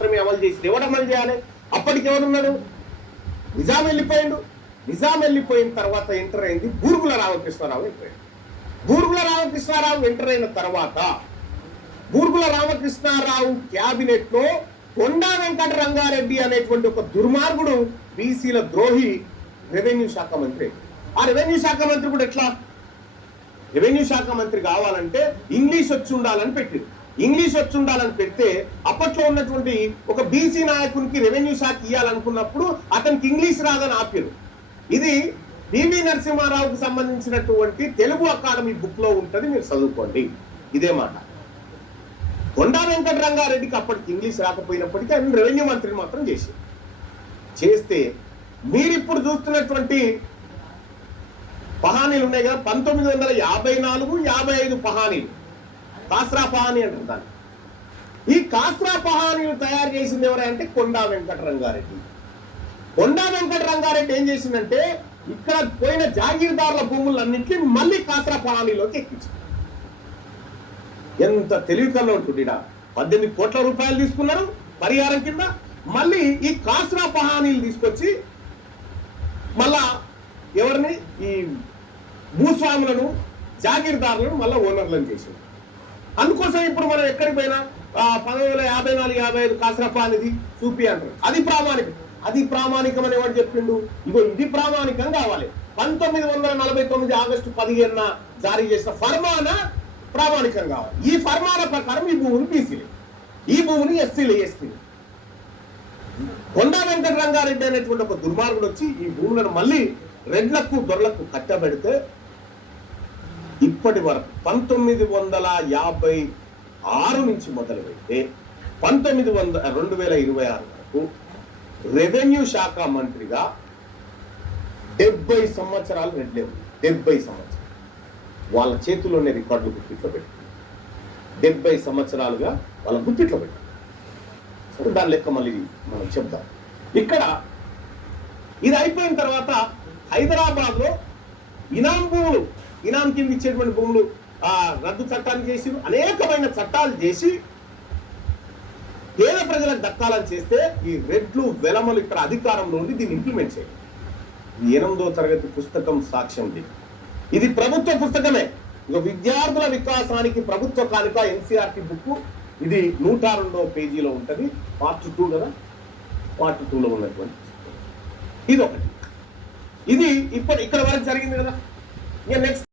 మాత్రమే అమలు చేసింది. ఎవడు అమలు చేయాలి? అప్పటికి ఎవరున్నాడు? నిజాం వెళ్ళిపోయిండు. నిజాం వెళ్ళిపోయిన తర్వాత ఎంటర్ అయింది బూరుగుల రామకృష్ణారావు అయిపోయాడు. బూరుగుల రామకృష్ణారావు ఎంటర్ అయిన తర్వాత బూరుగుల రామకృష్ణారావు క్యాబినెట్ లో కొండా వెంకట రంగారెడ్డి అనేటువంటి ఒక దుర్మార్గుడు బీసీల ద్రోహి రెవెన్యూ శాఖ మంత్రి. ఆ రెవెన్యూ శాఖ మంత్రి కూడా ఎట్లా? రెవెన్యూ శాఖ మంత్రి కావాలంటే ఇంగ్లీష్ వచ్చి ఉండాలని పెట్టింది. ఇంగ్లీష్ వచ్చి ఉండాలని పెడితే అప్పట్లో ఉన్నటువంటి ఒక బీసీ నాయకునికి రెవెన్యూ శాఖ ఇవ్వాలనుకున్నప్పుడు అతనికి ఇంగ్లీష్ రాదని ఆపారు. ఇది పివి నరసింహారావుకు సంబంధించినటువంటి తెలుగు అకాడమీ బుక్ లో ఉంటది, మీరు చదువుకోండి. ఇదే మాట. కొండా వెంకట రంగారెడ్డికి అప్పటికి ఇంగ్లీష్ రాకపోయినప్పటికీ ఆయన రెవెన్యూ మంత్రిని మాత్రం చేస్తే మీరిప్పుడు చూస్తున్నటువంటి పహానీలు ఉన్నాయి కదా, 1954, 55 పహానీలు, కాస్రా పహానీ అంటారు దాన్ని. ఈ కాస్రా పహానీలు తయారు చేసింది ఎవరంటే కొండా వెంకట రంగారెడ్డి. కొండా వెంకట రంగారెడ్డి ఏం చేసిందంటే ఇక్కడ పోయిన జాగీర్దారుల భూములన్నింటినీ మళ్ళీ కాస్రా పహానీలోకి ఎక్కించింది. ఎంత తెలివి కల్లో ఉంటుంది. 18 కోట్ల రూపాయలు తీసుకున్నారు పరిహారం కింద. మళ్ళీ ఈ కాస్రా పహానీలు తీసుకొచ్చి మళ్ళా ఎవరిని, ఈ భూస్వాములను జాగీర్దారులను మళ్ళీ ఓనర్లను చేసింది. అందుకోసం ఇప్పుడు మనం ఎక్కడికి పోయినా 1954, 55 కాస్రా పహానీది చూపి అంటారు. అది ప్రామాణికం. అది ప్రామాణికం అని ఎవరు చెప్పిండు? ఇగో ఇది ప్రామాణికం కావాలి. 1949 ఆగస్టు 15న జారీ చేసిన ఫర్మానా ప్రామాణికం కావాలి. ఈ ఫర్మాన ప్రకారం ఈ భూములు బీసీలు, ఈ భూములు ఎస్సీలు, ఎస్టీలు. కొండా వెంకట రంగారెడ్డి అనేటువంటి ఒక దుర్మార్గుడు వచ్చి ఈ భూములను మళ్ళీ రెడ్లకు దొరలకు కట్టబెడితే ఇప్పటి వరకు 1956 నుంచి మొదలు పెడితే 2026 వరకు రెవెన్యూ శాఖ మంత్రిగా 70 సంవత్సరాలు రెడ్లేవు. 70 సంవత్సరాలు వాళ్ళ చేతుల్లోనే రికార్డులు గుప్పిట్లో పెట్టి 70 సంవత్సరాలుగా వాళ్ళ గుప్పిట్లో పెట్టారు. సరే, దాని లెక్క మళ్ళీ మనం చెప్దాం. ఇక్కడ ఇది అయిపోయిన తర్వాత హైదరాబాద్ లో ఇనాం భూములు, ఇనాం కింద ఇచ్చేటువంటి భూములు రద్దు చట్టాన్ని చేసి అనేకమైన చట్టాలు చేసి పేద ప్రజలకు దక్కాలని చేస్తే ఈ రెడ్లు వెలమలు ఇక్కడ అధికారంలో ఉండి దీన్ని ఇంప్లిమెంట్ చేయాలి. 8వ తరగతి పుస్తకం సాక్ష్యం. ఇది ప్రభుత్వ పుస్తకమే. ఇక విద్యార్థుల వికాసానికి ప్రభుత్వ కానుక ఎన్సీఆర్టీ బుక్. ఇది 102వ పేజీలో ఉంటది. పార్ట్ 2 కదా, పార్ట్ 2లో ఉన్నటువంటి ఇది ఒకటి. ఇది ఇక్కడ వరకు జరిగింది కదా. ఇక నెక్స్ట్